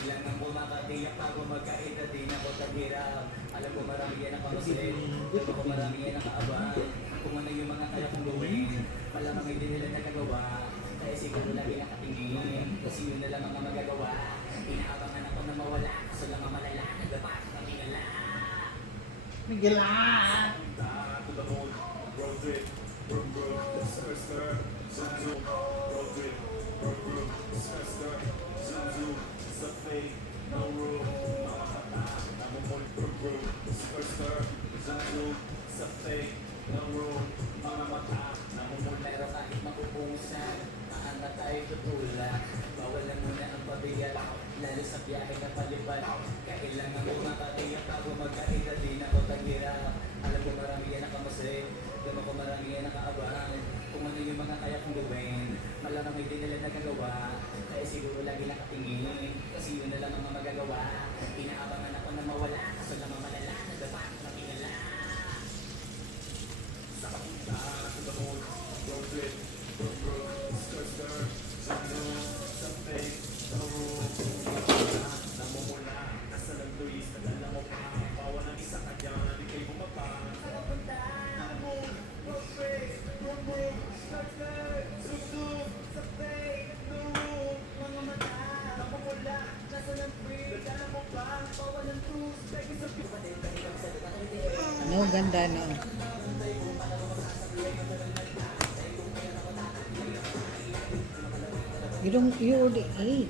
Kailangan mo makatiyak bago magkaedad. Di na ko taghirap. Alam ko marami yan ang kamusin. Alam ko marami yan ang kaabang. Kung ano yung mga kaya kong gawin, malamang hindi nila nagagawa. Kaya siguro lagi nakatingin. Kasi yun na lang ang magagawa. Inaabangan ako na mawala. Kaso lang ang malala. Nagdapat na tingala. Miguelan! To the moon, road trip, vroom vroom, stir stir, zoom zoom, road trip, vroom vroom, stir stir, zoom zoom, sa fake, no room, mga mata, namumul, vroom vroom, stir stir, zoom zoom, sa fake, no room, mga mata, namumul. Pero kahit makupunsan, maangat tayo tutulak, bawal lang muna ang pabigal, lalo sa biyahe na palibad. Kailangan mo makatiyak bago magkaedad. Di na ko taghirap. Alam ko marami yan ang kamusin. Alam ko marami yan ang kaabangan. Kung ano yung mga kaya kong gawin, malamang hindi nila nagagawa. Kaya siguro lagi nakatingin. Kasi yun na lang ang magagawa. Inaabangan ako na mawala. Kaso lang ang malala. Nagdapat na tingala. Sa papunta to the moon, road trip, vroom vroom, stir stir, sando, sa fake, no room, namumula, nasa ng tuwis, nadala mo pa, bawa ng isa ka dyan, di kayo bumaba. Sa papunta to the moon, road trip, vroom vroom, stir stir, zoom zoom, sa fake, no room, mga mata, namumula, nasa ng tuwis, nadala mo pa, bawa ng tuwis, baby sa No, ganda no. You already ate.